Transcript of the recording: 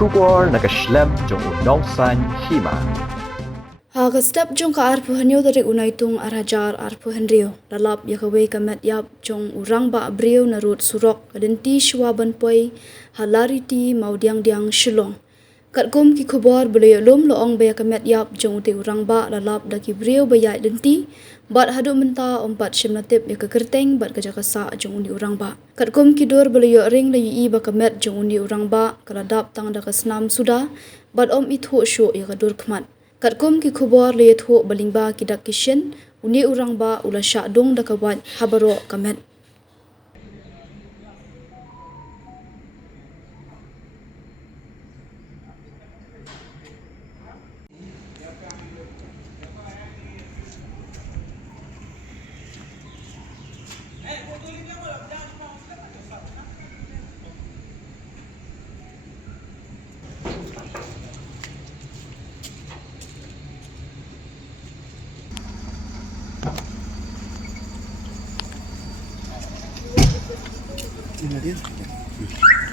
Shubor na Khlem jong unongsan Hima. Haga step jong ka arpu hanyo dari unai tung arajar arpu henrio lalap yakawei kamet yap jong Rangbah brio narut Surok kadenti Shua banpoi halari ti Mawdiangdiang Shillong. Kat gom ki khobor belayo lom loong baya kamet yap jong uti Rangbah lalap daki brio bayai denti bat hadu menta ompat shimnatip ya kekerteng bat kajakasa jong undi Rangbah. Kat gom ki dor belayo ring layi i ba kamet jong undi Rangbah kaladap tang daka senam suda bat om Ithuh Shuh ya ka Durkhmat. Kat kum ki khubor le Ithuh balingba ki dak kishen uni Rangbah ula Shah Dung dak kawat habaro kamet. Ini dia.